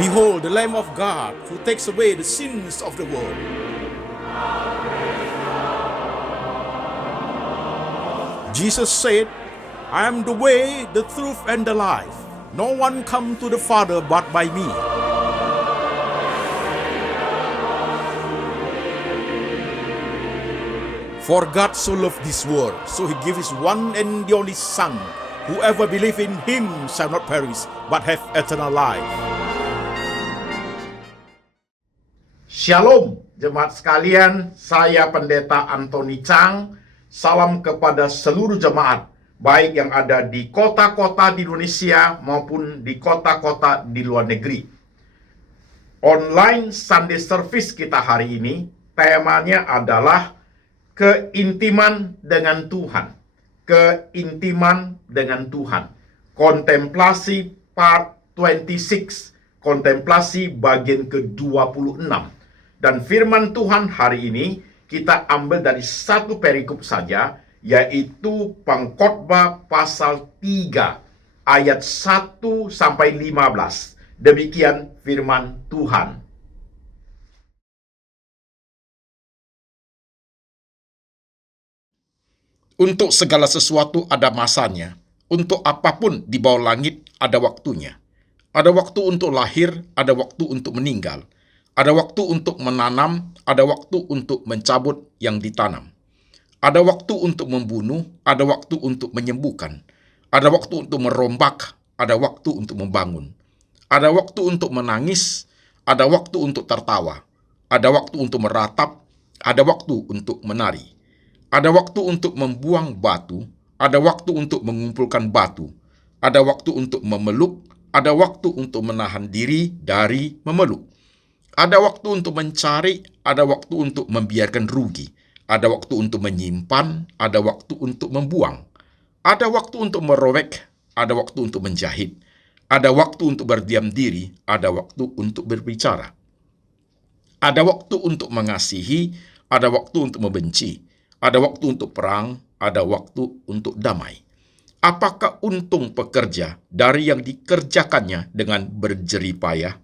Behold, the Lamb of God who takes away the sins of the world. Jesus said, I am the way, the truth, and the life. No one comes to the Father but by me. For God so loved this world, so he gave his one and the only Son. Whoever believes in him shall not perish, but have eternal life. Shalom, jemaat sekalian. Saya Pendeta Antoni Chang. Salam kepada seluruh jemaat, baik yang ada di kota-kota di Indonesia maupun di kota-kota di luar negeri. Online Sunday Service kita hari ini, temanya adalah keintiman dengan Tuhan. Keintiman dengan Tuhan. Kontemplasi part 26. Kontemplasi bagian ke-26. Dan firman Tuhan hari ini kita ambil dari satu perikop saja, yaitu Pengkhotbah pasal 3 ayat 1 sampai 15. Demikian firman Tuhan. Untuk segala sesuatu ada masanya, untuk apapun di bawah langit ada waktunya. Ada waktu untuk lahir, ada waktu untuk meninggal. Ada waktu untuk menanam, ada waktu untuk mencabut yang ditanam. Ada waktu untuk membunuh, ada waktu untuk menyembuhkan. Ada waktu untuk merombak, ada waktu untuk membangun. Ada waktu untuk menangis, ada waktu untuk tertawa. Ada waktu untuk meratap, ada waktu untuk menari. Ada waktu untuk membuang batu, ada waktu untuk mengumpulkan batu. Ada waktu untuk memeluk, ada waktu untuk menahan diri dari memeluk. Ada waktu untuk mencari, ada waktu untuk membiarkan rugi. Ada waktu untuk menyimpan, ada waktu untuk membuang. Ada waktu untuk merobek, ada waktu untuk menjahit. Ada waktu untuk berdiam diri, ada waktu untuk berbicara. Ada waktu untuk mengasihi, ada waktu untuk membenci. Ada waktu untuk perang, ada waktu untuk damai. Apakah untung pekerja dari yang dikerjakannya dengan berjerih payah?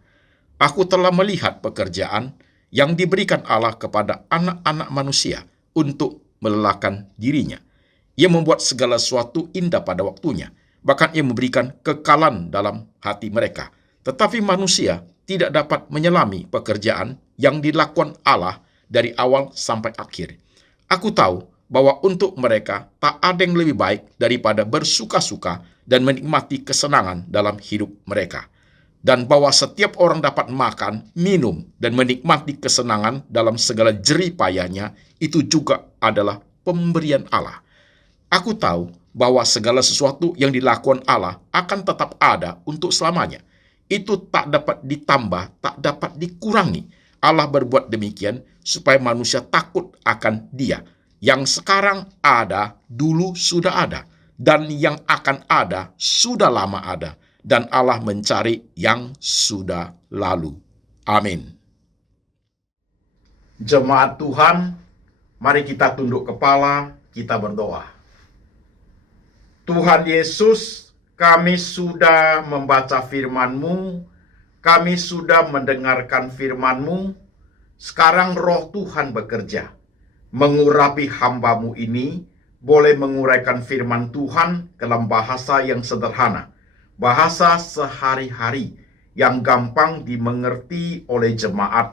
Aku telah melihat pekerjaan yang diberikan Allah kepada anak-anak manusia untuk melelahkan dirinya. Ia membuat segala sesuatu indah pada waktunya, bahkan ia memberikan kekalan dalam hati mereka. Tetapi manusia tidak dapat menyelami pekerjaan yang dilakukan Allah dari awal sampai akhir. Aku tahu bahwa untuk mereka tak ada yang lebih baik daripada bersuka-suka dan menikmati kesenangan dalam hidup mereka. Dan bahwa setiap orang dapat makan, minum, dan menikmati kesenangan dalam segala jerih payahnya, itu juga adalah pemberian Allah. Aku tahu bahwa segala sesuatu yang dilakukan Allah akan tetap ada untuk selamanya. Itu tak dapat ditambah, tak dapat dikurangi. Allah berbuat demikian supaya manusia takut akan Dia. Yang sekarang ada, dulu sudah ada, dan yang akan ada, sudah lama ada. Dan Allah mencari yang sudah lalu. Amin. Jemaat Tuhan, mari kita tunduk kepala, kita berdoa. Tuhan Yesus, kami sudah membaca firman-Mu, kami sudah mendengarkan firman-Mu. Sekarang Roh Tuhan bekerja, mengurapi hamba-Mu ini, boleh menguraikan firman Tuhan dalam bahasa yang sederhana, bahasa sehari-hari yang gampang dimengerti oleh jemaat.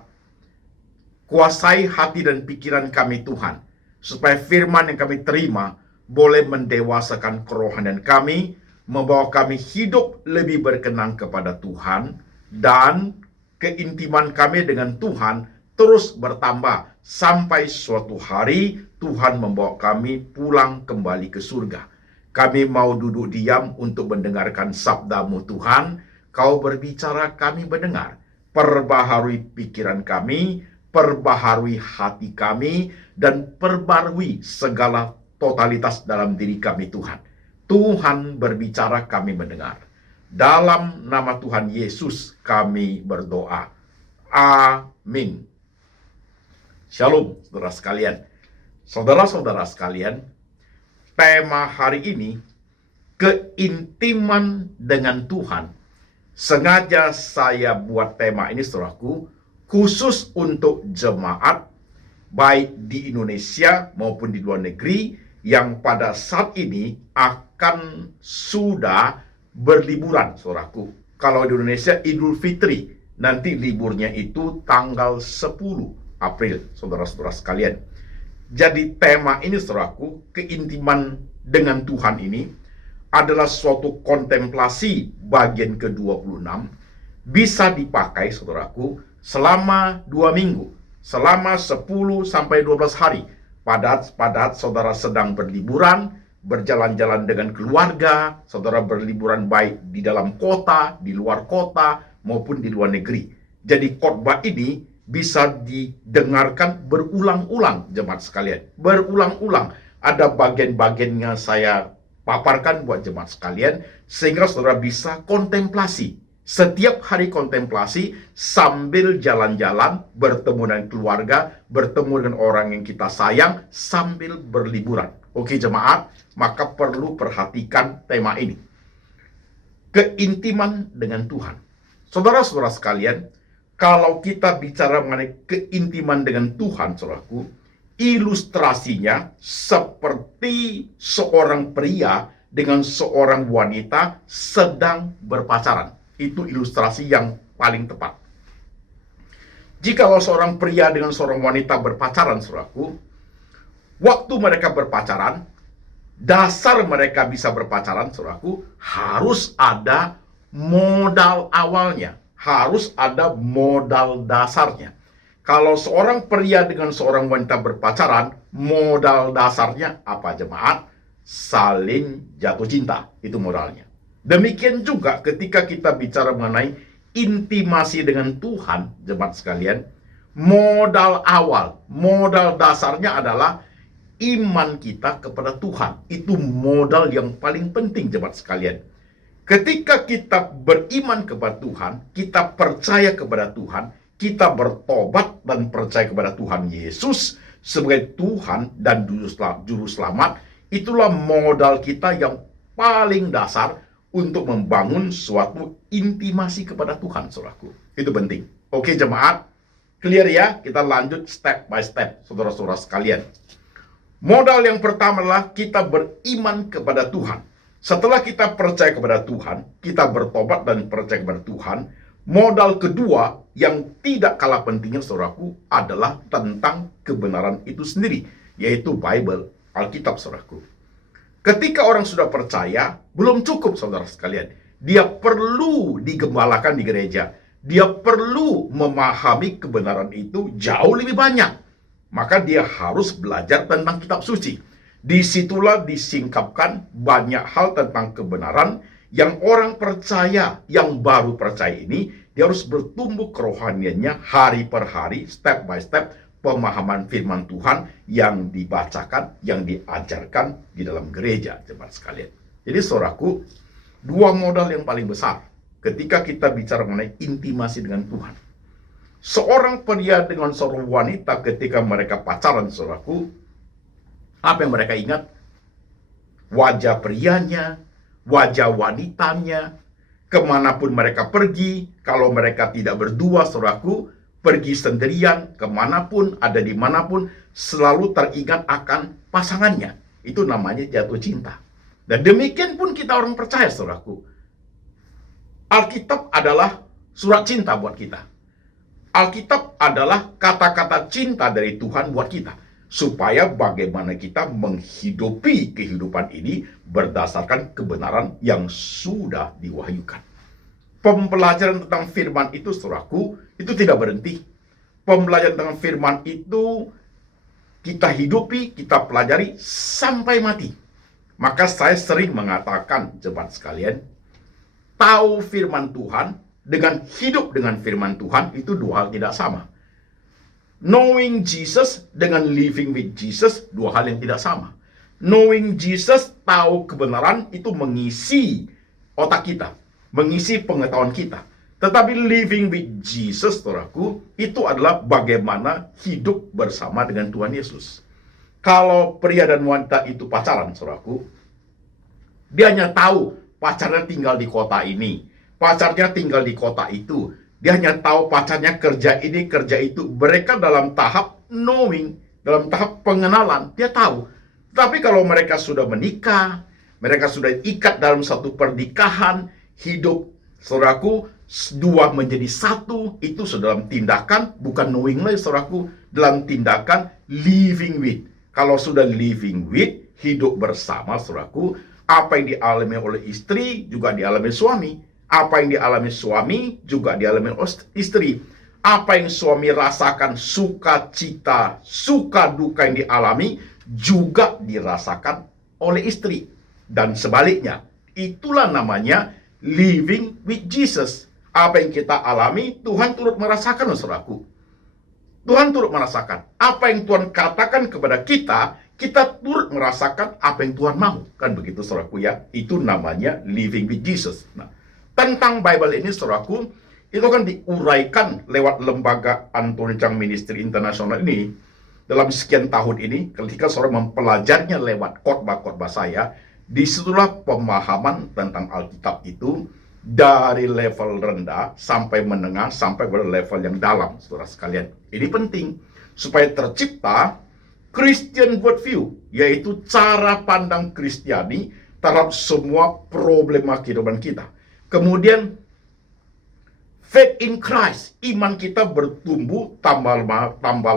Kuasai hati dan pikiran kami Tuhan, supaya firman yang kami terima boleh mendewasakan kerohanian kami, membawa kami hidup lebih berkenan kepada Tuhan, dan keintiman kami dengan Tuhan terus bertambah sampai suatu hari Tuhan membawa kami pulang kembali ke surga. Kami mau duduk diam untuk mendengarkan sabda-Mu Tuhan. Kau berbicara, kami mendengar. Perbaharui pikiran kami, perbaharui hati kami, dan perbarui segala totalitas dalam diri kami Tuhan. Tuhan berbicara, kami mendengar. Dalam nama Tuhan Yesus kami berdoa. Amin. Shalom, saudara sekalian. Saudara-saudara sekalian, tema hari ini, keintiman dengan Tuhan. Sengaja saya buat tema ini, saudaraku, khusus untuk jemaat baik di Indonesia maupun di luar negeri yang pada saat ini akan sudah berliburan, saudaraku. Kalau di Indonesia Idul Fitri, nanti liburnya itu tanggal 10 April, saudara-saudara sekalian. Jadi tema ini, saudaraku, keintiman dengan Tuhan ini adalah suatu kontemplasi bagian ke-26, bisa dipakai, saudaraku, selama 2 minggu, selama 10 sampai 12 hari. Pada saudara sedang berliburan, berjalan-jalan dengan keluarga, saudara berliburan baik di dalam kota, di luar kota, maupun di luar negeri. Jadi khotbah ini bisa didengarkan berulang-ulang, jemaat sekalian. Berulang-ulang. Ada bagian-bagiannya saya paparkan buat jemaat sekalian, sehingga saudara bisa kontemplasi. Setiap hari kontemplasi sambil jalan-jalan, bertemu dengan keluarga, bertemu dengan orang yang kita sayang, sambil berliburan. Oke jemaat, maka perlu perhatikan tema ini. Keintiman dengan Tuhan. Saudara-saudara sekalian, kalau kita bicara mengenai keintiman dengan Tuhan, saudaraku, ilustrasinya seperti seorang pria dengan seorang wanita sedang berpacaran. Itu ilustrasi yang paling tepat. Jikalau seorang pria dengan seorang wanita berpacaran, saudaraku, waktu mereka berpacaran, dasar mereka bisa berpacaran, saudaraku, harus ada modal awalnya, harus ada modal dasarnya. Kalau seorang pria dengan seorang wanita berpacaran, modal dasarnya apa jemaat? Saling jatuh cinta, itu modalnya. Demikian juga ketika kita bicara mengenai intimasi dengan Tuhan, jemaat sekalian, modal awal, modal dasarnya adalah iman kita kepada Tuhan. Itu modal yang paling penting, jemaat sekalian. Ketika kita beriman kepada Tuhan, kita percaya kepada Tuhan, kita bertobat dan percaya kepada Tuhan Yesus sebagai Tuhan dan Juru Selamat, itulah modal kita yang paling dasar untuk membangun suatu intimasi kepada Tuhan, saudaraku. Itu penting. Oke jemaat, clear ya? Kita lanjut step by step, saudara-saudara sekalian. Modal yang pertama adalah kita beriman kepada Tuhan. Setelah kita percaya kepada Tuhan, kita bertobat dan percaya kepada Tuhan, modal kedua yang tidak kalah pentingnya, saudaraku, adalah tentang kebenaran itu sendiri, yaitu Bible, Alkitab, saudaraku. Ketika orang sudah percaya, belum cukup, saudara sekalian. Dia perlu digembalakan di gereja. Dia perlu memahami kebenaran itu jauh lebih banyak. Maka dia harus belajar tentang kitab suci. Disitulah disingkapkan banyak hal tentang kebenaran yang orang percaya, yang baru percaya ini, dia harus bertumbuh kerohaniannya hari per hari, step by step, pemahaman firman Tuhan yang dibacakan, yang diajarkan di dalam gereja, jemaat sekalian. Jadi saudaraku, dua modal yang paling besar ketika kita bicara mengenai intimasi dengan Tuhan. Seorang pria dengan seorang wanita ketika mereka pacaran, saudaraku, apa yang mereka ingat? Wajah prianya, wajah wanitanya, kemanapun mereka pergi, kalau mereka tidak berdua, saudaraku, pergi sendirian, kemanapun, ada dimanapun, selalu teringat akan pasangannya. Itu namanya jatuh cinta. Dan demikian pun kita orang percaya, saudaraku. Alkitab adalah surat cinta buat kita. Alkitab adalah kata-kata cinta dari Tuhan buat kita. Supaya bagaimana kita menghidupi kehidupan ini berdasarkan kebenaran yang sudah diwahyukan. Pembelajaran tentang firman itu, saudaraku, itu tidak berhenti. Pembelajaran tentang firman itu kita hidupi, kita pelajari sampai mati. Maka saya sering mengatakan, jemaat sekalian, tahu firman Tuhan dengan hidup dengan firman Tuhan itu dua hal tidak sama. Knowing Jesus dengan living with Jesus, dua hal yang tidak sama. Knowing Jesus, tahu kebenaran, itu mengisi otak kita, mengisi pengetahuan kita. Tetapi living with Jesus, saudaraku, itu adalah bagaimana hidup bersama dengan Tuhan Yesus. Kalau pria dan wanita itu pacaran, saudaraku, dia hanya tahu pacarnya tinggal di kota ini, pacarnya tinggal di kota itu. Dia hanya tahu pacarnya kerja ini, kerja itu. Mereka dalam tahap knowing, dalam tahap pengenalan, dia tahu. Tapi kalau mereka sudah menikah, mereka sudah ikat dalam satu pernikahan, hidup, saudaraku, dua menjadi satu, itu sudah dalam tindakan, bukan knowing lagi, saudaraku, dalam tindakan living with. Kalau sudah living with, hidup bersama, saudaraku, apa yang dialami oleh istri juga dialami suami. Apa yang dialami suami juga dialami istri. Apa yang suami rasakan, sukacita, suka duka yang dialami juga dirasakan oleh istri. Dan sebaliknya, itulah namanya living with Jesus. Apa yang kita alami, Tuhan turut merasakan, saudaraku. Tuhan turut merasakan. Apa yang Tuhan katakan kepada kita, kita turut merasakan apa yang Tuhan mau. Kan begitu, saudaraku ya. Itu namanya living with Jesus. Nah, tentang Bible ini, saudaraku, itu kan diuraikan lewat lembaga Anthony Chang Ministry International ini dalam sekian tahun ini. Ketika saudara mempelajarinya lewat khotbah-khotbah saya, disitulah pemahaman tentang Alkitab itu dari level rendah sampai menengah sampai pada level yang dalam, saudara sekalian. Ini penting supaya tercipta Christian worldview, yaitu cara pandang Kristiani terhadap semua problema kehidupan kita. Kemudian faith in Christ, iman kita bertumbuh tambah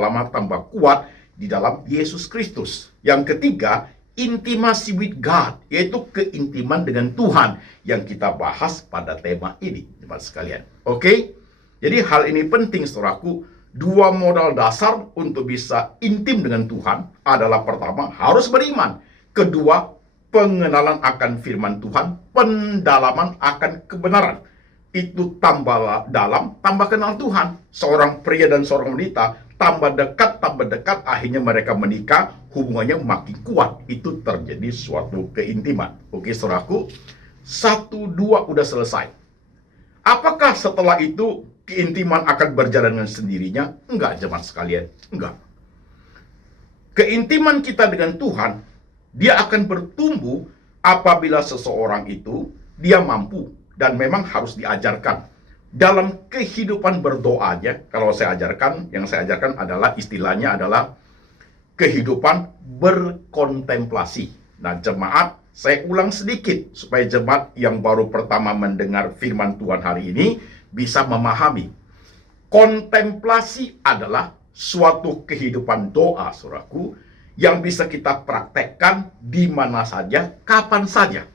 lama tambah kuat di dalam Yesus Kristus. Yang ketiga, intimacy with God, yaitu keintiman dengan Tuhan yang kita bahas pada tema ini, teman sekalian. Oke? Jadi hal ini penting, saudaraku. Dua modal dasar untuk bisa intim dengan Tuhan adalah pertama, harus beriman. Kedua, pengenalan akan firman Tuhan, pendalaman akan kebenaran. Itu tambah dalam, tambah kenal Tuhan. Seorang pria dan seorang wanita tambah dekat, akhirnya mereka menikah, hubungannya makin kuat. Itu terjadi suatu keintiman. Oke, saudaraku, 1, 2 udah selesai. Apakah setelah itu keintiman akan berjalan dengan sendirinya? Enggak, jemaat sekalian. Enggak. Keintiman kita dengan Tuhan, dia akan bertumbuh apabila seseorang itu, dia mampu dan memang harus diajarkan. Dalam kehidupan berdoanya, kalau saya ajarkan, yang saya ajarkan adalah istilahnya adalah kehidupan berkontemplasi. Nah, jemaat, saya ulang sedikit supaya jemaat yang baru pertama mendengar firman Tuhan hari ini bisa memahami. Kontemplasi adalah suatu kehidupan doa, saudaraku, yang bisa kita praktekkan di mana saja, kapan saja.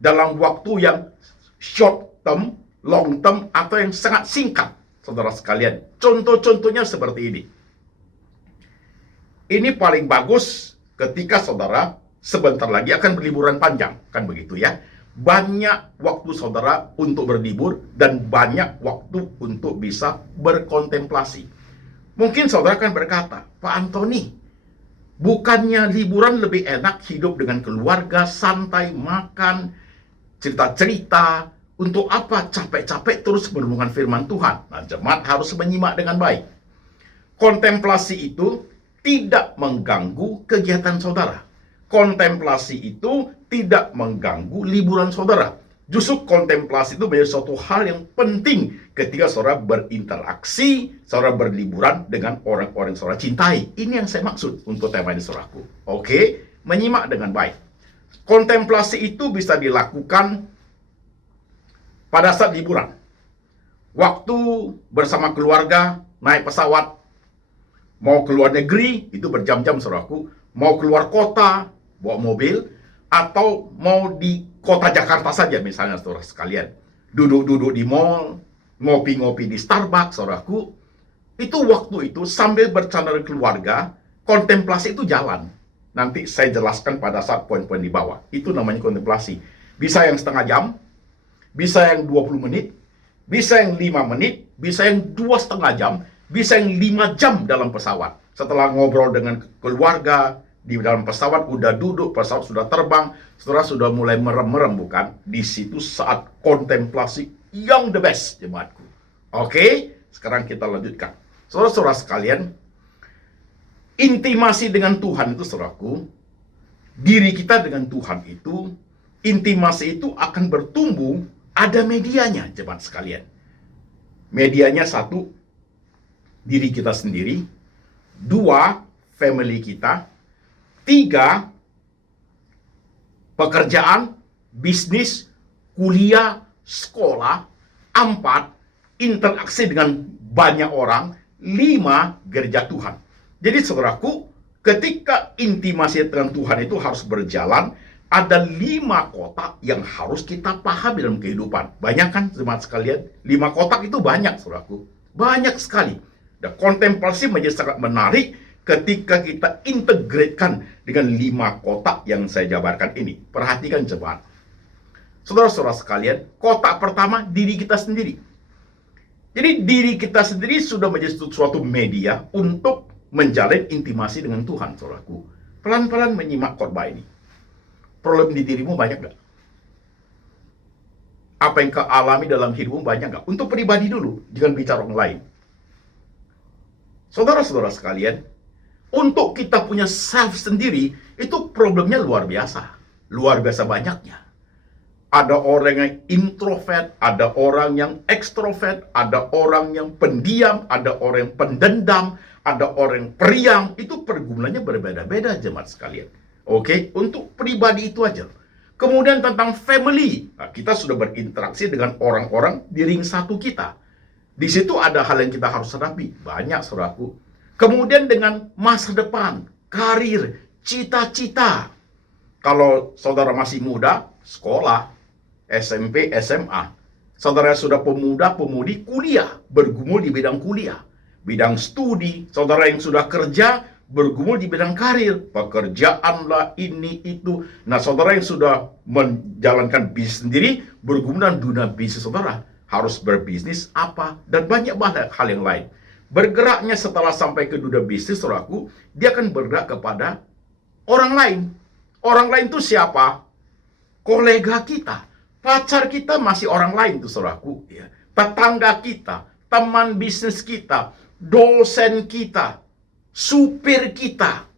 Dalam waktu yang short term, long term, atau yang sangat singkat, saudara sekalian. Contoh-contohnya seperti ini. Ini paling bagus ketika saudara sebentar lagi akan berliburan panjang, kan begitu ya. Banyak waktu saudara untuk berlibur dan banyak waktu untuk bisa berkontemplasi. Mungkin saudara akan berkata, Pak Anthony, bukannya liburan lebih enak hidup dengan keluarga, santai, makan, cerita-cerita, untuk apa capek-capek terus merenungkan firman Tuhan? Nah, jemaat harus menyimak dengan baik. Kontemplasi itu tidak mengganggu kegiatan saudara. Kontemplasi itu tidak mengganggu liburan saudara. Justru kontemplasi itu menjadi suatu hal yang penting ketika saudara berinteraksi, saudara berliburan dengan orang-orang saudara cintai. Ini yang saya maksud untuk tema ini, saudaraku. Oke, menyimak dengan baik. Kontemplasi itu bisa dilakukan pada saat liburan. Waktu bersama keluarga, naik pesawat, mau keluar negeri, itu berjam-jam, saudaraku. Mau keluar kota, bawa mobil, atau mau di kota Jakarta saja misalnya, saudara sekalian. Duduk-duduk di mall, ngopi-ngopi di Starbucks, saudaraku. Itu waktu itu sambil bercanda dengan keluarga, kontemplasi itu jalan. Nanti saya jelaskan pada saat poin-poin di bawah. Itu namanya kontemplasi. Bisa yang setengah jam, bisa yang 20 menit, bisa yang 5 menit, bisa yang 2,5 jam, bisa yang 5 jam dalam pesawat. Setelah ngobrol dengan keluarga, di dalam pesawat udah duduk, pesawat sudah terbang, saudara sudah mulai merem-merem, bukan? Di situ saat kontemplasi yang the best, jemaatku. Oke, sekarang kita lanjutkan. Saudara-saudara sekalian, intimasi dengan Tuhan itu, saudaraku, diri kita dengan Tuhan itu, intimasi itu akan bertumbuh ada medianya, jemaat sekalian. Medianya satu, diri kita sendiri. Dua, family kita. Tiga, pekerjaan, bisnis, kuliah, sekolah. Empat, interaksi dengan banyak orang. Lima, gereja Tuhan. Jadi saudaraku, ketika intimasi dengan Tuhan itu harus berjalan, ada 5 kotak yang harus kita pahami dalam kehidupan. Banyak kan jemaat sekalian? 5 kotak itu banyak, saudaraku. Banyak sekali. Dan kontemplasi menjadi sangat menarik ketika kita integrasikan dengan 5 kotak yang saya jabarkan ini. Perhatikan jemaat. Saudara-saudara sekalian, kotak pertama diri kita sendiri. Jadi diri kita sendiri sudah menjadi suatu media untuk menjalin intimasi dengan Tuhan, saudaraku. Pelan-pelan menyimak khotbah ini. Problem di dirimu banyak gak? Apa yang kau alami dalam hidupmu banyak gak? Untuk pribadi dulu, jangan bicara orang lain. Saudara-saudara sekalian, untuk kita punya self sendiri, itu problemnya luar biasa. Luar biasa banyaknya. Ada orang yang introvert, ada orang yang ekstrovert, ada orang yang pendiam, ada orang yang pendendam, ada orang yang periang. Itu pergumulannya berbeda-beda, jemaat sekalian. Oke, untuk pribadi itu aja. Kemudian tentang family, kita sudah berinteraksi dengan orang-orang di ring satu kita. Di situ ada hal yang kita harus hadapi, banyak saudaraku. Kemudian dengan masa depan, karir, cita-cita. Kalau saudara masih muda, sekolah, SMP, SMA. Saudara sudah pemuda, pemudi, kuliah, bergumul di bidang kuliah, bidang studi. Saudara yang sudah kerja, bergumul di bidang karir, pekerjaanlah ini itu. Nah, saudara yang sudah menjalankan bisnis sendiri, bergumul dalam dunia bisnis saudara, harus berbisnis apa, dan banyak hal yang lain. Bergeraknya setelah sampai ke dunia bisnis, saudaraku, dia akan bergerak kepada orang lain. Orang lain itu siapa? Kolega kita, pacar kita masih orang lain tuh, saudaraku. Ya. Tetangga kita, teman bisnis kita, dosen kita, supir kita.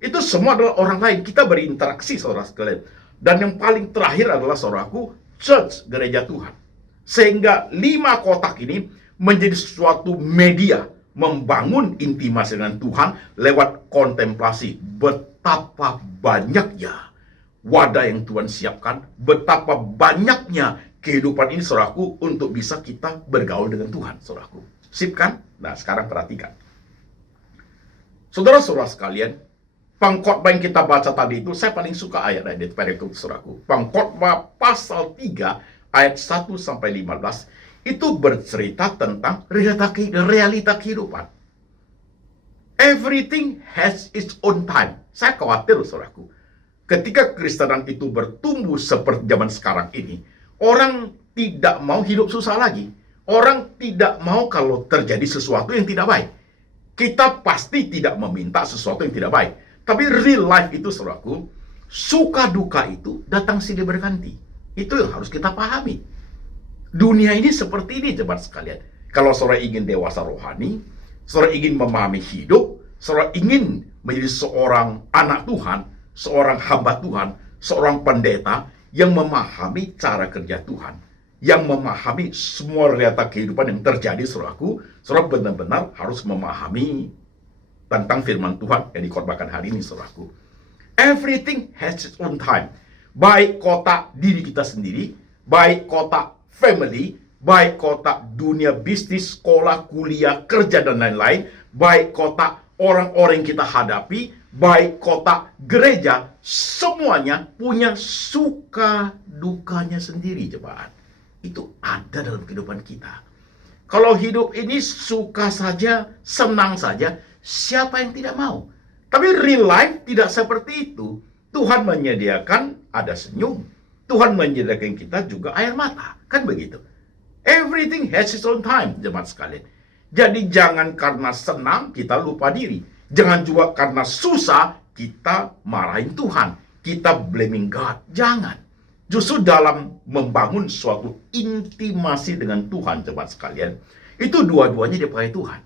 Itu semua adalah orang lain. Kita berinteraksi, saudara sekalian. Dan yang paling terakhir adalah, saudaraku, church, gereja Tuhan. Sehingga 5 kotak ini menjadi suatu media membangun intimasi dengan Tuhan lewat kontemplasi. Betapa banyaknya wadah yang Tuhan siapkan, betapa banyaknya kehidupan ini, saudaraku, untuk bisa kita bergaul dengan Tuhan, saudaraku. Sip kan? Nah, sekarang perhatikan. Saudara-saudara sekalian, pengkhotbah yang kita baca tadi itu, saya paling suka ayat-ayat di perikop, saudaraku. Pengkhotbah pasal 3 ayat 1 sampai 15 itu bercerita tentang realita kehidupan. Everything has its own time. Saya khawatir, saudaraku, ketika Kristenan itu bertumbuh seperti zaman sekarang ini, orang tidak mau hidup susah lagi. Orang tidak mau kalau terjadi sesuatu yang tidak baik. Kita pasti tidak meminta sesuatu yang tidak baik. Tapi real life itu, saudaraku, suka duka itu datang silih berganti. Itu yang harus kita pahami. Dunia ini seperti ini, jemaat sekalian. Kalau saudara ingin dewasa rohani, saudara ingin memahami hidup, saudara ingin menjadi seorang anak Tuhan, seorang hamba Tuhan, seorang pendeta yang memahami cara kerja Tuhan, yang memahami semua realita kehidupan yang terjadi, saudaraku, saudara benar-benar harus memahami tentang firman Tuhan yang dikhotbahkan hari ini, saudaraku. Everything has its own time. Baik kotak diri kita sendiri, baik kotak family, baik kotak dunia bisnis, sekolah, kuliah, kerja, dan lain-lain, baik kotak orang-orang yang kita hadapi, baik kotak gereja, semuanya punya suka dukanya sendiri, jemaat. Itu ada dalam kehidupan kita. Kalau hidup ini suka saja, senang saja, siapa yang tidak mau? Tapi real life tidak seperti itu. Tuhan menyediakan ada senyum. Tuhan menyediakan kita juga air mata. Kan begitu. Everything has its own time, jemaat sekalian. Jadi jangan karena senang kita lupa diri. Jangan juga karena susah kita marahin Tuhan. Kita blaming God. Jangan. Justru dalam membangun suatu intimasi dengan Tuhan, jemaat sekalian, itu dua-duanya dipakai Tuhan.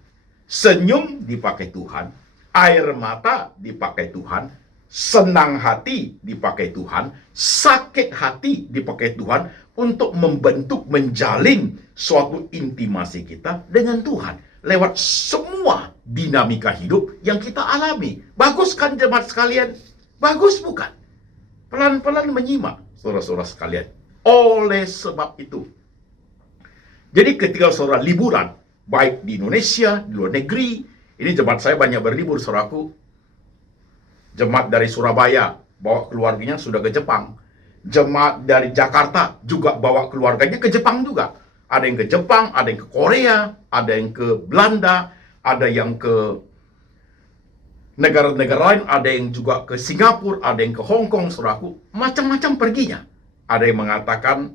Senyum dipakai Tuhan, air mata dipakai Tuhan, senang hati dipakai Tuhan, sakit hati dipakai Tuhan untuk membentuk, menjalin suatu intimasi kita dengan Tuhan lewat semua dinamika hidup yang kita alami. Bagus kan jemaat sekalian? Bagus bukan? Pelan-pelan menyimak, saudara-saudara sekalian. Oleh sebab itu, jadi ketika saudara liburan, baik di Indonesia, di luar negeri, ini jemaat saya banyak berlibur, saudaraku. Jemaat dari Surabaya bawa keluarganya sudah ke Jepang. Jemaat dari Jakarta juga bawa keluarganya ke Jepang juga. Ada yang ke Jepang, ada yang ke Korea, ada yang ke Belanda, ada yang ke negara-negara lain, ada yang juga ke Singapura, ada yang ke Hong Kong, saudaraku. Macam-macam perginya. Ada yang mengatakan,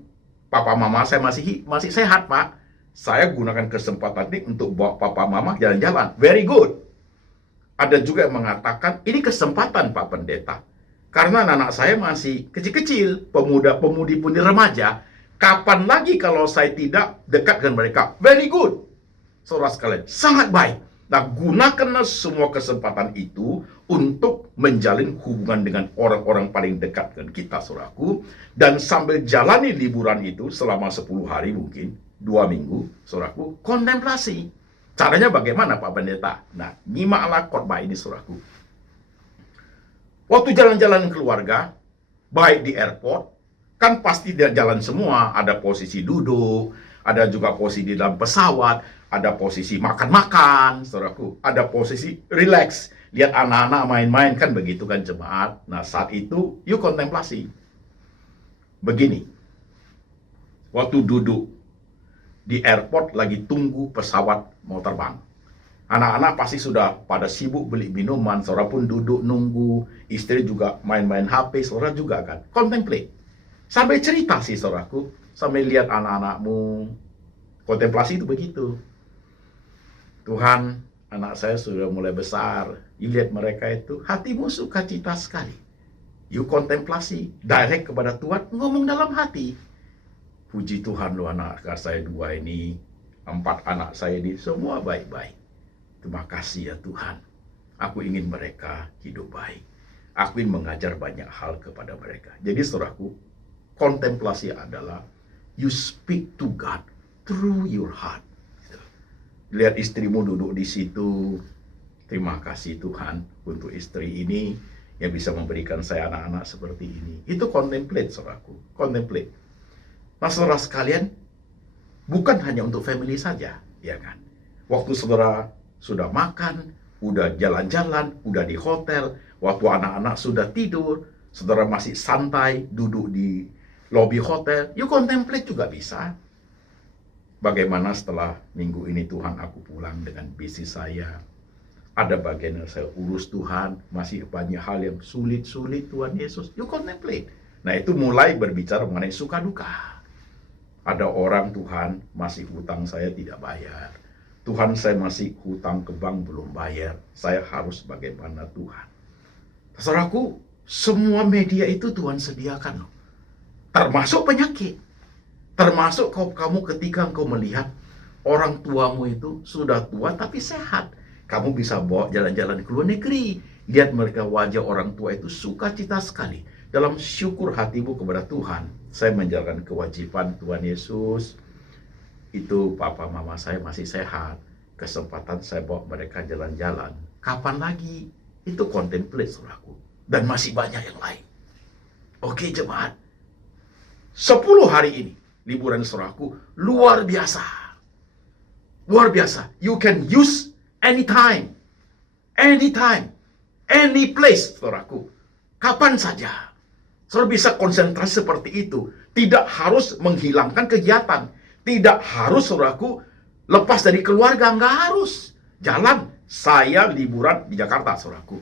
papa mama saya masih sehat, Pak. Saya gunakan kesempatan ini untuk bawa papa mama jalan-jalan. Very good. Ada juga yang mengatakan, ini kesempatan Pak Pendeta. Karena anak saya masih kecil-kecil, pemuda-pemudi pun di remaja. Kapan lagi kalau saya tidak dekat dengan mereka? Very good. Saudara sekalian, sangat baik. Nah, gunakanlah semua kesempatan itu untuk menjalin hubungan dengan orang-orang paling dekat dengan kita, saudaraku. Dan sambil jalani liburan itu selama 10 hari mungkin, 2 minggu, saudaraku, kontemplasi. Caranya bagaimana Pak Pendeta? Nah, nyimaklah khotbah ini, saudaraku. Waktu jalan-jalan keluarga, baik di airport, kan pasti dia jalan semua. Ada posisi duduk, ada juga posisi di dalam pesawat, ada posisi makan-makan, saudaraku. Ada posisi relax, lihat anak-anak main-main, kan begitu kan jemaat. Nah, saat itu, yuk kontemplasi. Begini, waktu duduk di airport lagi tunggu pesawat mau terbang. Anak-anak pasti sudah pada sibuk beli minuman, saudara pun duduk nunggu, istri juga main-main HP, saudara juga kan. Contemplate. Sampai cerita sih saudaraku, sampai lihat anak-anakmu. Kontemplasi itu begitu. Tuhan, anak saya sudah mulai besar. Lihat mereka itu, hatimu sukacita sekali. You kontemplasi, direct kepada Tuhan, ngomong dalam hati. Puji Tuhan loh anak saya 2 ini, 4 anak saya ini, semua baik-baik. Terima kasih ya Tuhan. Aku ingin mereka hidup baik. Aku ingin mengajar banyak hal kepada mereka. Jadi saudaraku, kontemplasi adalah you speak to God through your heart. Lihat istrimu duduk di situ. Terima kasih Tuhan untuk istri ini yang bisa memberikan saya anak-anak seperti ini. Itu contemplate, saudaraku. Contemplate. Nah, saudara sekalian, bukan hanya untuk family saja, ya kan? Waktu saudara sudah makan, udah jalan-jalan, udah di hotel, waktu anak-anak sudah tidur, saudara masih santai duduk di lobi hotel, you contemplate juga bisa. Bagaimana setelah minggu ini Tuhan aku pulang dengan bisnis saya, ada bagian yang saya urus Tuhan, masih banyak hal yang sulit-sulit Tuhan Yesus, you contemplate. Nah, itu mulai berbicara mengenai suka duka. Ada orang Tuhan masih hutang saya tidak bayar. Tuhan saya masih hutang ke bank belum bayar. Saya harus bagaimana Tuhan. Saudaraku, semua media itu Tuhan sediakan loh. Termasuk penyakit. Termasuk kamu ketika engkau melihat orang tuamu itu sudah tua tapi sehat. Kamu bisa bawa jalan-jalan ke luar negeri. Lihat mereka wajah orang tua itu sukacita sekali. Dalam syukur hatimu kepada Tuhan, saya menjalankan kewajiban Tuhan Yesus. Itu papa mama saya masih sehat. Kesempatan saya bawa mereka jalan-jalan. Kapan lagi? Itu contemplate, saudaraku. Dan masih banyak yang lain. Oke jemaat. 10 hari ini, liburan saudaraku, luar biasa. Luar biasa. You can use anytime. Anytime. Any place, saudaraku. Kapan saja. Saudara bisa konsentrasi seperti itu. Tidak harus menghilangkan kegiatan. Tidak harus, saudaraku, lepas dari keluarga. Nggak harus. Jalan. Saya liburan di Jakarta, saudaraku.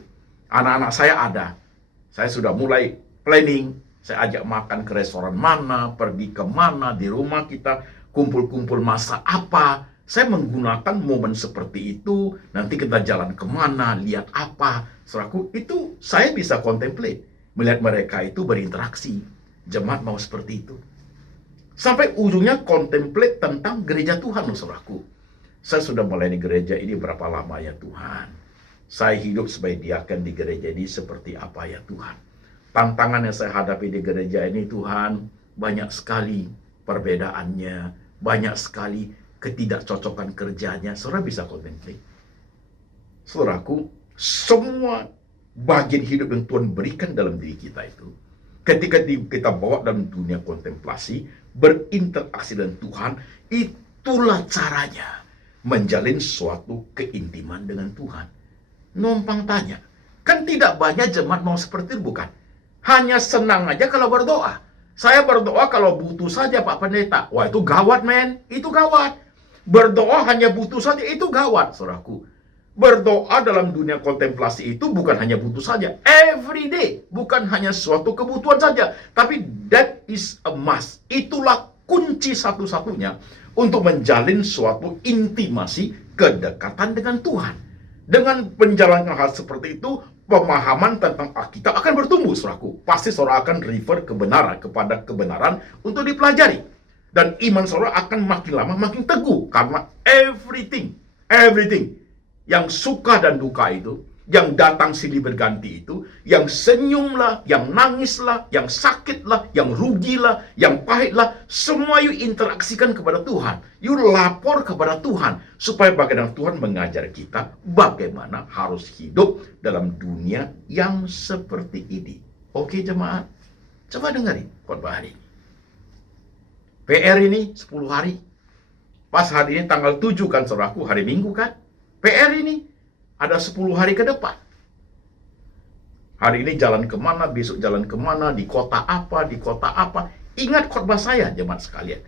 Anak-anak saya ada. Saya sudah mulai planning. Saya ajak makan ke restoran mana, pergi ke mana, di rumah kita, kumpul-kumpul masa apa. Saya menggunakan momen seperti itu. Nanti kita jalan kemana, lihat apa. Saudaraku, itu saya bisa contemplate. Melihat mereka itu berinteraksi. Jemaat mau seperti itu. Sampai ujungnya contemplate tentang gereja Tuhan, saudaraku. Saya sudah melayani gereja ini berapa lama ya Tuhan? Saya hidup sebagai diaken di gereja ini seperti apa ya Tuhan? Tantangan yang saya hadapi di gereja ini Tuhan, banyak sekali perbedaannya, banyak sekali ketidakcocokan kerjanya. Saudara bisa kontemplate. Saudaraku, semua bagian hidup yang Tuhan berikan dalam diri kita itu, ketika kita bawa dalam dunia kontemplasi, berinteraksi dengan Tuhan, itulah caranya menjalin suatu keintiman dengan Tuhan. Numpang tanya, kan tidak banyak jemaat mau seperti itu, bukan? Hanya senang aja kalau berdoa. Saya berdoa kalau butuh saja Pak Pendeta. Wah, itu gawat, men. Itu gawat. Berdoa hanya butuh saja, itu gawat, saudaraku. Berdoa dalam dunia kontemplasi itu bukan hanya butuh saja. Every day. Bukan hanya suatu kebutuhan saja. Tapi that is a must. Itulah kunci satu-satunya untuk menjalin suatu intimasi kedekatan dengan Tuhan. Dengan menjalankan hal seperti itu, pemahaman tentang Alkitab akan bertumbuh, saudaraku. Pasti saudara akan refer kepada kebenaran untuk dipelajari. Dan iman saudara akan makin lama makin teguh. Karena everything yang suka dan duka itu, yang datang silih berganti itu, yang senyumlah, yang nangislah, yang sakitlah, yang rugilah, yang pahitlah, semua you interaksikan kepada Tuhan. You lapor kepada Tuhan, supaya bagaimana Tuhan mengajar kita bagaimana harus hidup dalam dunia yang seperti ini. Oke jemaat, coba dengarin khotbah hari ini. PR ini 10 hari. Pas hari ini tanggal 7 kan saudaraku, hari Minggu kan. PR ini ada 10 hari ke depan. Hari ini jalan kemana, besok jalan kemana, di kota apa. Ingat khotbah saya, jemaat sekalian.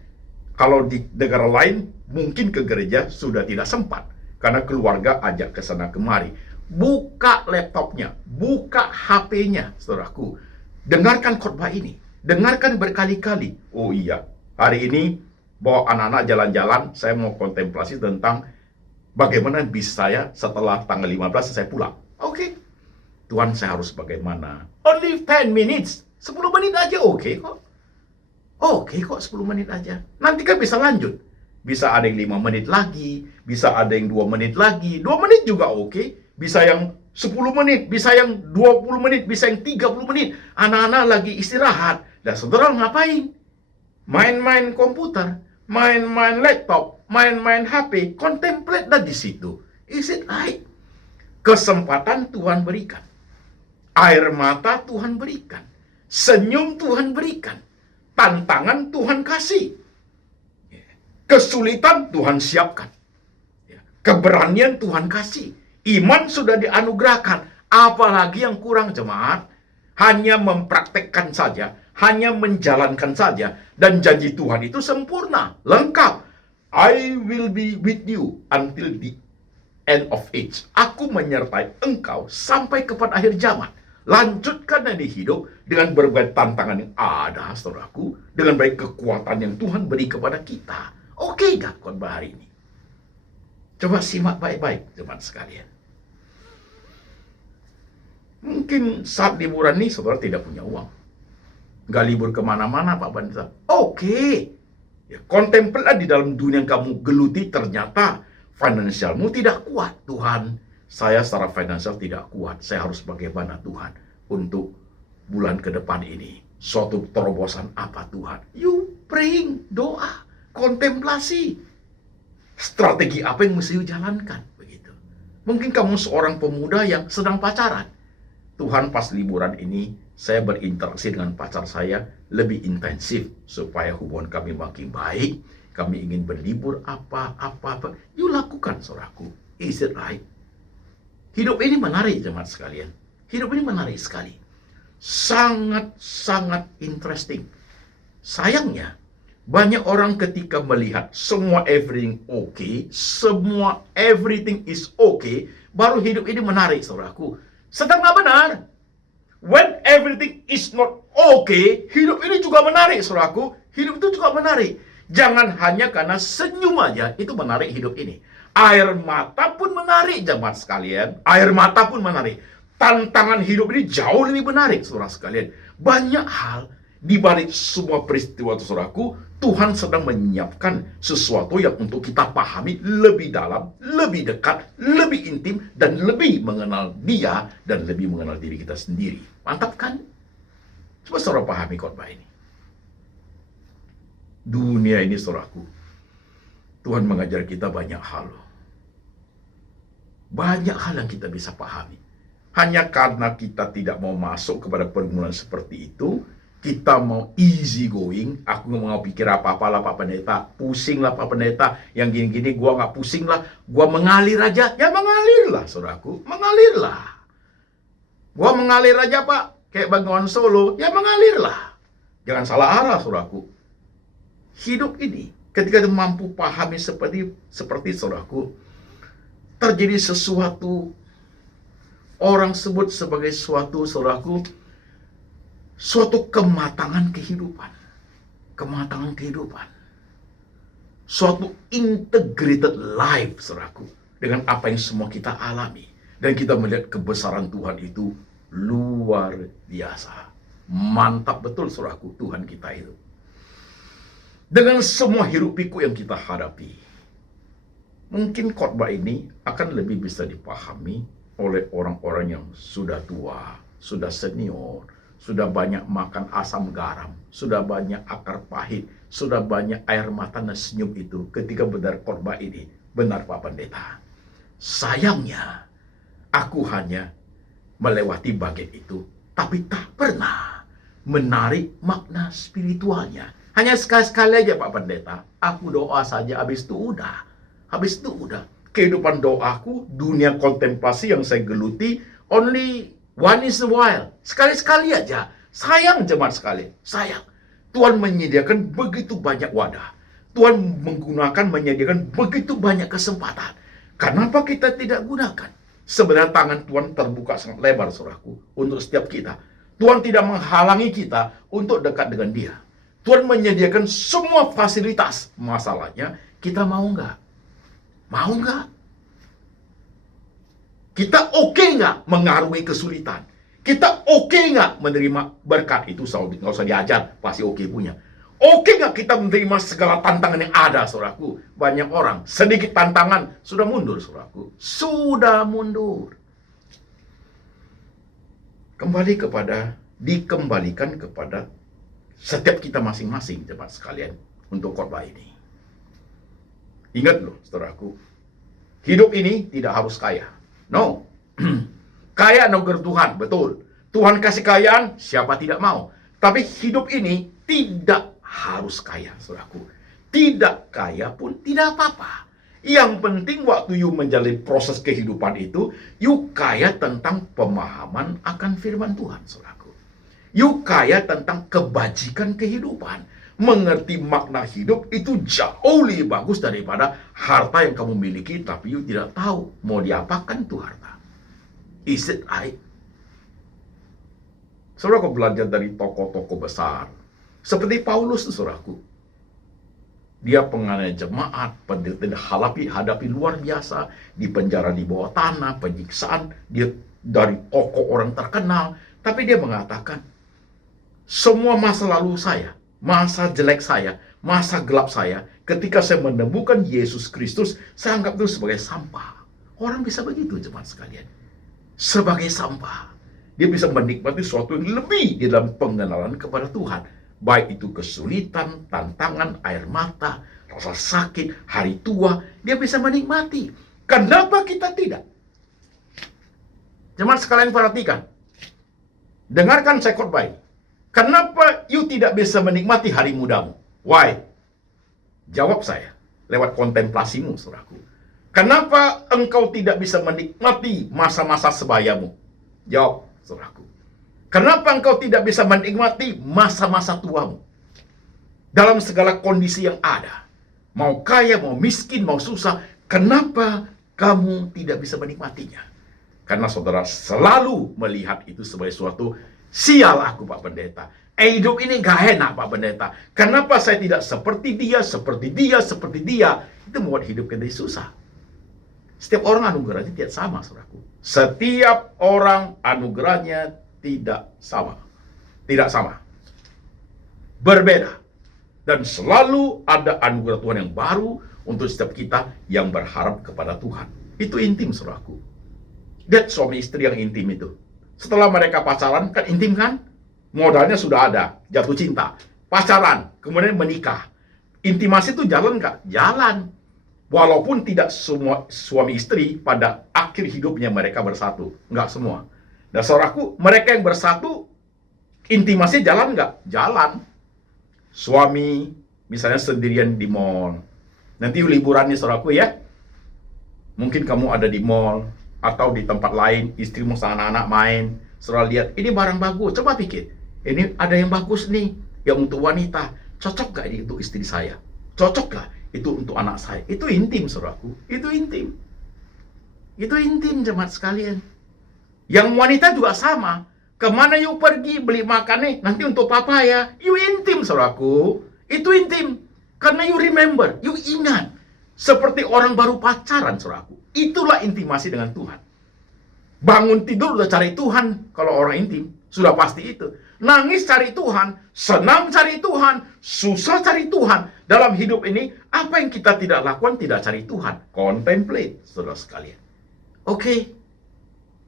Kalau di negara lain, mungkin ke gereja sudah tidak sempat. Karena keluarga ajak ke sana kemari. Buka laptopnya, buka HP-nya, saudaraku. Dengarkan khotbah ini. Dengarkan berkali-kali. Oh iya, hari ini bawa anak-anak jalan-jalan, saya mau kontemplasi tentang bagaimana bis saya setelah tanggal 15 saya pulang. Oke. Tuhan, saya harus bagaimana? Only 10 minutes. 10 menit aja oke kok. Oke kok 10 menit aja. Nanti kan bisa lanjut. Bisa ada yang 5 menit lagi. Bisa ada yang 2 menit lagi. 2 menit juga oke. Bisa yang 10 menit. Bisa yang 20 menit. Bisa yang 30 menit. Anak-anak lagi istirahat. Dan saudara ngapain? Main-main komputer. Main-main laptop, main-main HP, contemplate dah di situ. Is it right? Kesempatan Tuhan berikan. Air mata Tuhan berikan. Senyum Tuhan berikan. Tantangan Tuhan kasih. Kesulitan Tuhan siapkan. Keberanian Tuhan kasih. Iman sudah dianugerahkan. Apalagi yang kurang jemaat? Hanya mempraktekkan saja. Hanya menjalankan saja. Dan janji Tuhan itu sempurna, lengkap. I will be with you until the end of age. Aku menyertai engkau sampai kepada akhir zaman. Lanjutkan ini hidup dengan berbagai tantangan yang ada, saudaraku. Dengan baik kekuatan yang Tuhan beri kepada kita. Oke gak khotbah hari ini? Coba simak baik-baik, teman sekalian. Mungkin saat liburan ini saudara tidak punya uang. Nggak libur kemana-mana Pak Bandsa. Oke. Ya, contemplatlah di dalam dunia yang kamu geluti, ternyata finansialmu tidak kuat. Tuhan, saya secara finansial tidak kuat. Saya harus bagaimana Tuhan untuk bulan ke depan ini? Suatu terobosan apa Tuhan? You praying, doa, kontemplasi. Strategi apa yang mesti you jalankan? Begitu. Mungkin kamu seorang pemuda yang sedang pacaran. Tuhan, pas liburan ini saya berinteraksi dengan pacar saya lebih intensif supaya hubungan kami makin baik. Kami ingin berlibur apa. You lakukan, saudaraku. Is it right? Hidup ini menarik, jemaat sekalian. Hidup ini menarik sekali. Sangat interesting. Sayangnya, banyak orang ketika melihat semua everything okay, semua everything is okay, baru hidup ini menarik, saudaraku. Sedang nggak benar. When everything is not okay, hidup ini juga menarik, saudaraku. Hidup itu juga menarik. Jangan hanya karena senyum aja itu menarik hidup ini. Air mata pun menarik, jemaat sekalian. Air mata pun menarik. Tantangan hidup ini jauh lebih menarik, saudara sekalian. Banyak hal Di balik semua peristiwa itu, saudaraku, Tuhan sedang menyiapkan sesuatu yang untuk kita pahami lebih dalam, lebih dekat, lebih intim, dan lebih mengenal Dia dan lebih mengenal diri kita sendiri. Mantap kan? Coba saudara pahami khotbah ini. Dunia ini, saudaraku, Tuhan mengajar kita banyak hal. Banyak hal yang kita bisa pahami. Hanya karena kita tidak mau masuk kepada pergumulan seperti itu, kita mau easy going, aku nggak mau pikir apa-apa lah Pak Pendeta, pusing lah Pak Pendeta, yang gini-gini gua nggak pusing lah, gua mengalir aja. Ya mengalir lah, saudaraku, mengalir lah. Gua mengalir aja Pak, kayak Bengawan Solo, ya mengalir lah. Jangan salah arah, saudaraku. Hidup ini, ketika mampu pahami seperti saudaraku, terjadi sesuatu, orang sebut sebagai suatu, saudaraku, suatu kematangan kehidupan. Kematangan kehidupan. Suatu integrated life, saudaraku. Dengan apa yang semua kita alami. Dan kita melihat kebesaran Tuhan itu luar biasa. Mantap betul, saudaraku, Tuhan kita itu. Dengan semua hiruk pikuk yang kita hadapi. Mungkin khotbah ini akan lebih bisa dipahami oleh orang-orang yang sudah tua, sudah senior, sudah banyak makan asam garam, sudah banyak akar pahit, sudah banyak air mata dan senyum itu ketika benar khotbah ini. Benar Pak Pendeta. Sayangnya, aku hanya melewati bagian itu, tapi tak pernah menarik makna spiritualnya. Hanya sekali-sekali aja Pak Pendeta, aku doa saja, habis itu udah. Habis itu udah. Kehidupan doaku, dunia kontemplasi yang saya geluti, only one is a while. Sekali-sekali aja. Sayang jemaat sekali. Sayang. Tuhan menyediakan begitu banyak wadah. Tuhan menyediakan begitu banyak kesempatan. Kenapa kita tidak gunakan? Sebenarnya tangan Tuhan terbuka sangat lebar, saudaraku, untuk setiap kita. Tuhan tidak menghalangi kita untuk dekat dengan Dia. Tuhan menyediakan semua fasilitas. Masalahnya, kita mau nggak? Mau nggak? Kita oke nggak mengarungi kesulitan? Kita oke nggak menerima berkat itu? Nggak usah diajar, pasti oke punya. Oke nggak kita menerima segala tantangan yang ada, saudaraku? Banyak orang, sedikit tantangan, sudah mundur, saudaraku. Sudah mundur. Dikembalikan kepada setiap kita masing-masing, jemaat sekalian, untuk khotbah ini. Ingat loh, saudaraku, hidup ini tidak harus kaya. No. Kaya anugerah Tuhan, betul. Tuhan kasih kekayaan, siapa tidak mau. Tapi hidup ini tidak harus kaya, saudaraku. Tidak kaya pun tidak apa-apa. Yang penting waktu you menjalani proses kehidupan itu, you kaya tentang pemahaman akan firman Tuhan, saudaraku. You kaya tentang kebajikan kehidupan. Mengerti makna hidup itu jauh lebih bagus daripada harta yang kamu miliki, tapi you tidak tahu mau diapakan tuh harta. Is it right? Saudara, aku belajar dari tokoh-tokoh besar. Seperti Paulus, saudaraku. Dia penganiaya jemaat, penderitaan hadapi luar biasa, di penjara di bawah tanah, penyiksaan, dia dari tokoh orang terkenal. Tapi dia mengatakan, semua masa lalu saya, masa jelek saya, masa gelap saya, ketika saya menemukan Yesus Kristus, saya anggap itu sebagai sampah. Orang bisa begitu, jemaat sekalian. Sebagai sampah. Dia bisa menikmati sesuatu yang lebih di dalam pengenalan kepada Tuhan. Baik itu kesulitan, tantangan, air mata, rasa sakit, hari tua, dia bisa menikmati. Kenapa kita tidak? Jemaat sekalian perhatikan. Dengarkan saya khotbah ini. Kenapa you tidak bisa menikmati hari mudamu? Why? Jawab saya lewat kontemplasimu, saudaraku. Kenapa engkau tidak bisa menikmati masa-masa sebayamu? Jawab, saudaraku. Kenapa engkau tidak bisa menikmati masa-masa tuamu? Dalam segala kondisi yang ada. Mau kaya, mau miskin, mau susah. Kenapa kamu tidak bisa menikmatinya? Karena saudara selalu melihat itu sebagai suatu sial aku Pak Pendeta. Hidup ini gak enak Pak Pendeta. Kenapa saya tidak seperti dia, seperti dia, seperti dia? Itu membuat hidup kita susah. Setiap orang anugerahnya tidak sama, saudaraku. Setiap orang anugerahnya tidak sama. Tidak sama. berbeda. Dan selalu ada anugerah Tuhan yang baru untuk setiap kita yang berharap kepada Tuhan. Itu intim, saudaraku. Lihat suami istri yang intim itu. Setelah mereka pacaran, kan intim kan? Modalnya sudah ada, jatuh cinta. Pacaran, kemudian menikah. Intimasi itu jalan nggak? Jalan. Walaupun tidak semua suami istri pada akhir hidupnya mereka bersatu. Nggak semua. Dan saudaraku, mereka yang bersatu, intimasi jalan nggak? Jalan. Suami misalnya sendirian di mall. Nanti liburan nih saudaraku ya. Mungkin kamu ada di mall atau di tempat lain, istrimu sama anak-anak main. Saudara lihat, ini barang bagus. Coba pikir, ini ada yang bagus nih, yang untuk wanita. Cocok gak ini untuk istri saya? Cocok gak itu untuk anak saya? Itu intim saudaraku. Itu intim. Itu intim jemaat sekalian. Yang wanita juga sama. Kemana you pergi beli makan nih? Nanti untuk papa ya. You intim, saudaraku. Itu intim. Karena you remember, you ingat. Seperti orang baru pacaran, saudaraku. Itulah intimasi dengan Tuhan. Bangun tidur udah cari Tuhan. Kalau orang intim, sudah pasti itu. Nangis cari Tuhan, senang cari Tuhan, susah cari Tuhan. Dalam hidup ini, apa yang kita tidak lakukan tidak cari Tuhan. Contemplate, saudara sekalian. Oke.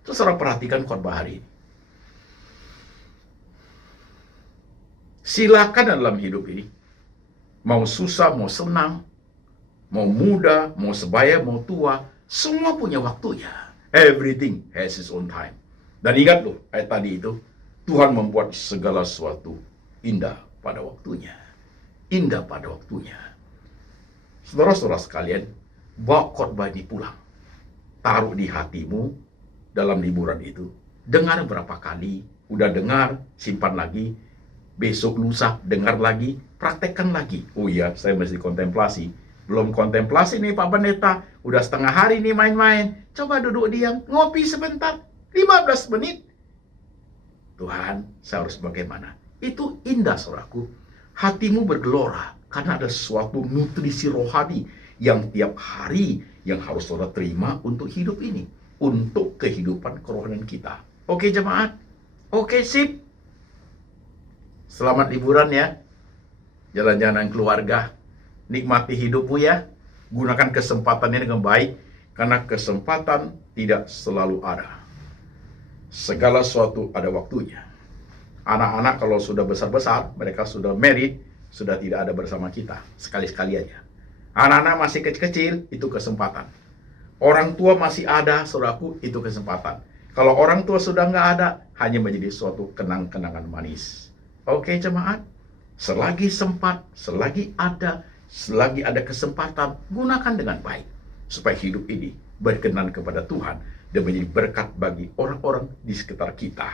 Terus saudara perhatikan khotbah hari ini. Silakan dalam hidup ini, mau susah, mau senang, mau muda, mau sebaya, mau tua, semua punya waktunya. Everything has its own time. Dan ingat loh, ayat tadi itu, Tuhan membuat segala sesuatu indah pada waktunya. Indah pada waktunya. Saudara-saudara sekalian, bawa khotbah ini pulang. Taruh di hatimu dalam liburan itu. Dengar berapa kali, udah dengar, simpan lagi. Besok lusa dengar lagi, praktekkan lagi. Oh iya, saya mesti kontemplasi. Belum kontemplasi nih Pak Pendeta. Udah setengah hari nih main-main. Coba duduk diam, ngopi sebentar. 15 menit. Tuhan, saya harus bagaimana? Itu indah, saudaraku. Hatimu bergelora karena ada suatu nutrisi rohani yang tiap hari yang harus saudara terima untuk hidup ini. Untuk kehidupan kerohanian kita. Oke jemaat? Oke, sip. Selamat liburan ya. Jalan-jalan keluarga. Nikmati hidupmu ya. Gunakan kesempatannya dengan baik. Karena kesempatan tidak selalu ada. Segala sesuatu ada waktunya. Anak-anak kalau sudah besar-besar, mereka sudah married, sudah tidak ada bersama kita. Sekali-sekali aja. Anak-anak masih kecil-kecil, itu kesempatan. Orang tua masih ada, saudaraku, itu kesempatan. Kalau orang tua sudah nggak ada, hanya menjadi suatu kenang-kenangan manis. Oke jemaat, selagi sempat, selagi ada kesempatan, gunakan dengan baik. Supaya hidup ini berkenan kepada Tuhan dan menjadi berkat bagi orang-orang di sekitar kita.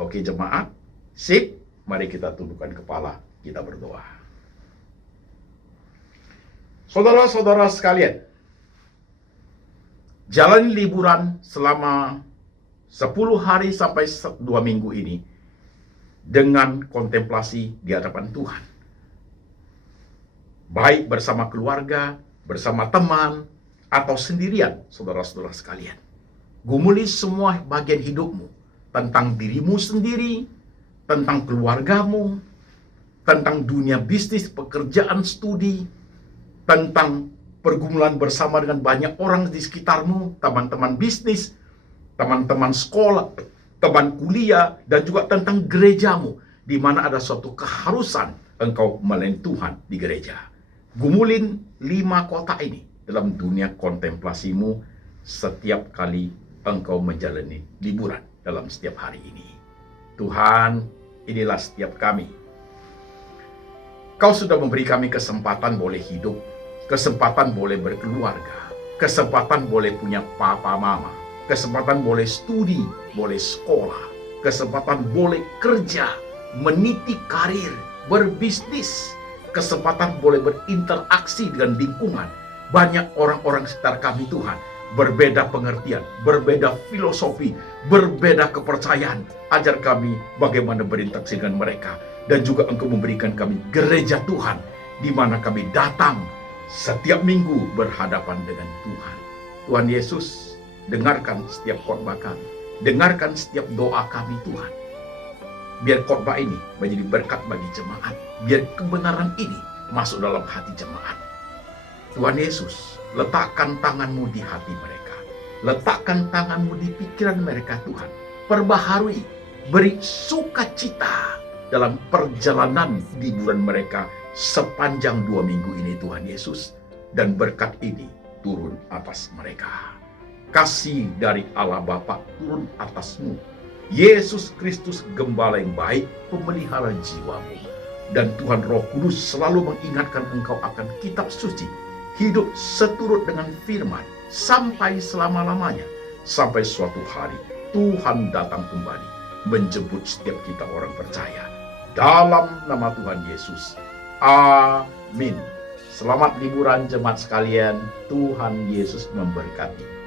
Oke jemaat, sip, mari kita tundukkan kepala, kita berdoa. Saudara-saudara sekalian, jalan liburan selama 10 hari sampai 2 minggu ini dengan kontemplasi di hadapan Tuhan. Baik bersama keluarga, bersama teman, atau sendirian, saudara-saudara sekalian. Gumuli semua bagian hidupmu, tentang dirimu sendiri, tentang keluargamu, tentang dunia bisnis, pekerjaan, studi, tentang pergumulan bersama dengan banyak orang di sekitarmu, teman-teman bisnis, teman-teman sekolah, teman kuliah, dan juga tentang gerejamu, di mana ada suatu keharusan engkau melayani Tuhan di gereja. Gumulin 5 kota ini dalam dunia kontemplasimu setiap kali engkau menjalani liburan dalam setiap hari ini. Tuhan, inilah setiap kami. Kau sudah memberi kami kesempatan boleh hidup, kesempatan boleh berkeluarga, kesempatan boleh punya papa mama, kesempatan boleh studi, boleh sekolah, kesempatan boleh kerja, meniti karir, berbisnis, kesempatan boleh berinteraksi dengan lingkungan. Banyak orang-orang sekitar kami Tuhan, berbeda pengertian, berbeda filosofi, berbeda kepercayaan. Ajar kami bagaimana berinteraksi dengan mereka. Dan juga Engkau memberikan kami gereja Tuhan, di mana kami datang setiap minggu berhadapan dengan Tuhan. Tuhan Yesus, dengarkan setiap khotbah kami. Dengarkan setiap doa kami Tuhan. Biar khotbah ini menjadi berkat bagi jemaat. Biar kebenaran ini masuk dalam hati jemaat. Tuhan Yesus, letakkan tanganmu di hati mereka. Letakkan tanganmu di pikiran mereka Tuhan. Perbaharui, beri sukacita dalam perjalanan liburan mereka sepanjang 2 minggu ini Tuhan Yesus. Dan berkat ini turun atas mereka. Kasih dari Allah Bapa turun atasmu. Yesus Kristus gembala yang baik, pemelihara jiwamu. Dan Tuhan Roh Kudus selalu mengingatkan engkau akan kitab suci. Hidup seturut dengan firman sampai selama-lamanya. Sampai suatu hari Tuhan datang kembali menjemput setiap kita orang percaya. Dalam nama Tuhan Yesus. Amin. Selamat liburan jemaat sekalian. Tuhan Yesus memberkati.